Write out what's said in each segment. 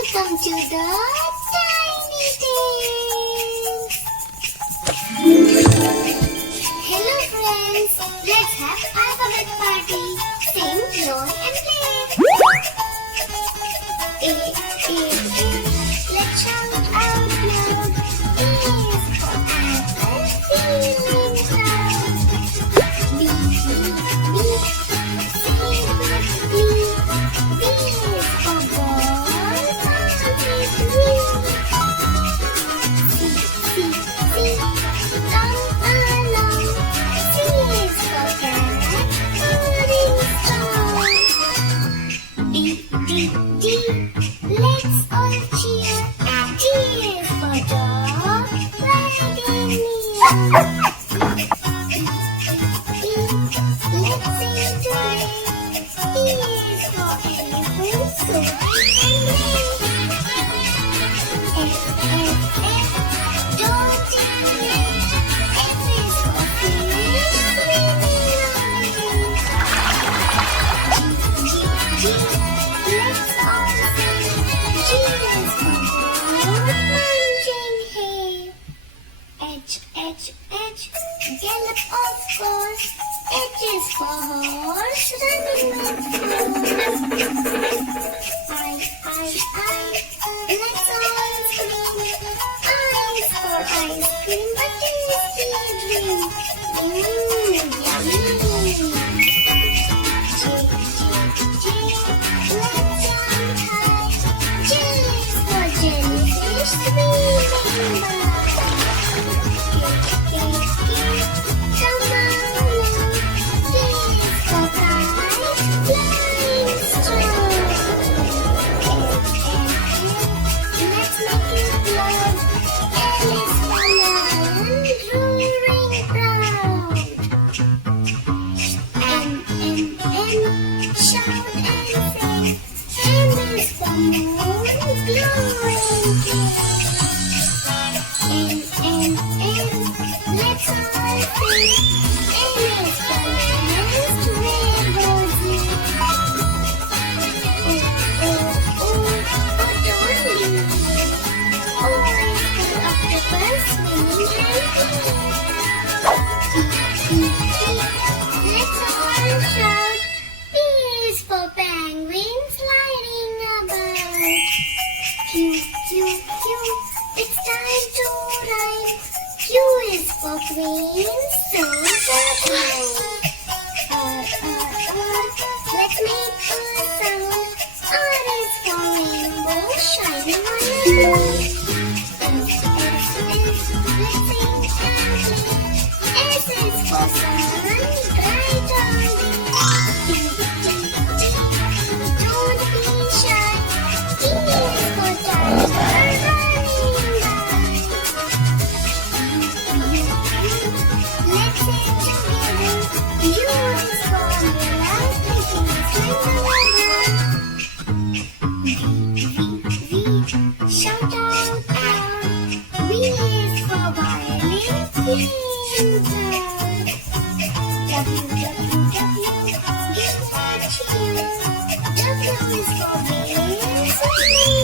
Welcome to the Tiny Tales. Hello friends, let's have alphabet party. Sing, learn and play. A, let's shout out loud. A is for apple, feeling proud. B, B, sing happily. B is for ball, count it with. C, come along. C is for cat, holding strong. D, let's all cheer. D is for dog, wagging near. Let's sing today. E is for elephant, soaring and F, don't delay. F is for fish, swimming away. G, let's all sing. G is for goat, munching hay. H, gallop of course. H is for horse, running with flow. I, let's all scream. I is for ice cream, a tasty dream. Yummy. J, let's jump high. J is for jellyfish, swimming by. K, come along. K is for kite, flying strong. Let's make it loud. L is for lion, roaring proud. N, shout and sing. M is for moon, glowing clear. N, let's all sing. N is for nest, where goes it? Don't leave. O is for octopus, swimming and let's all shout. P is for penguin, sliding about. Q, it's time to rhyme. Q is for queen, so fine. Let's make a sound. R is for rainbow, shining on a moon. Let's sing and play. S is for sun, bright all day. Don't be shy. T is for tiger, running by. Let's sing together. U is for umbrella, making us swim the weather. V, shout out loud. V is for violin, feeling proud. W, give that cheer. W is for wings, swimming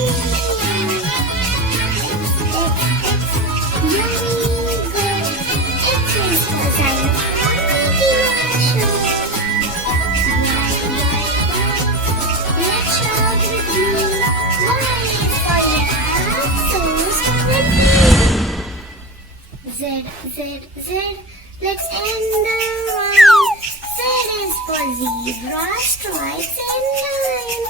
X, yummy good. X is for xylophone, making us show. Let's shout with me. Y is for yak, so with me. Z, let's end the rhyme. Z is for zebra, stripes and line.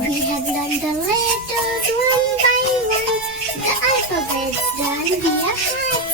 We have learned the letters one by one. The alphabet's done. We have had